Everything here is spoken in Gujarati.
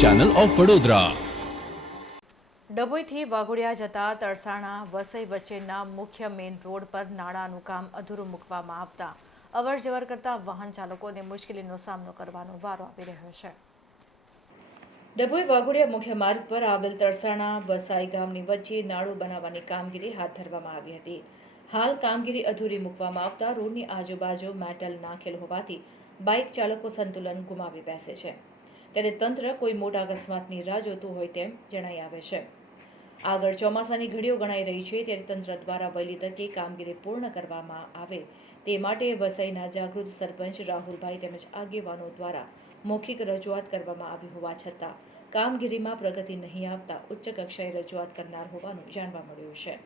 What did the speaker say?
Channel of Vadodara. ડભોઈથી વાઘોડિયા જતા તરસાણા વસઈ વચ્ચેના મુખ્ય મેઇન રોડ પર નાળાનું કામ અધૂરું મૂકવામાં આવતા અવરજવર કરતા વાહન ચાલકોને મુશ્કેલીનો સામનો કરવાનો વારો આવી રહ્યો છે। ડભોઈ વાઘોડિયા મુખ્ય માર્ગ પર આવેલ તરસાણા વસાઈ ગામની વચ્ચે નાળું બનાવવાની કામગીરી હાથ ધરવામાં આવી હતી। હાલ કામગીરી અધૂરી મૂકવામાં આવતા રોડની આજુબાજુ મેટલ નાખેલ હોવાથી બાઇક ચાલકો સંતુલન ગુમાવી બેસે છે, ત્યારે તંત્ર કોઈ મોટા અકસ્માતની રાહ જોતું હોય તેમ જણાઈ આવે છે। આગળ ચોમાસાની ઘડીઓ ગણાઈ રહી છે, ત્યારે તંત્ર દ્વારા વહેલી તકે કામગીરી પૂર્ણ કરવામાં આવે તે માટે વસઈના જાગૃત સરપંચ રાહુલભાઈ તેમજ આગેવાનો દ્વારા મૌખિક રજૂઆત કરવામાં આવી હોવા છતાં કામગીરીમાં પ્રગતિ નહીં આવતા ઉચ્ચ કક્ષાએ રજૂઆત કરનાર હોવાનું જાણવા મળ્યું છે।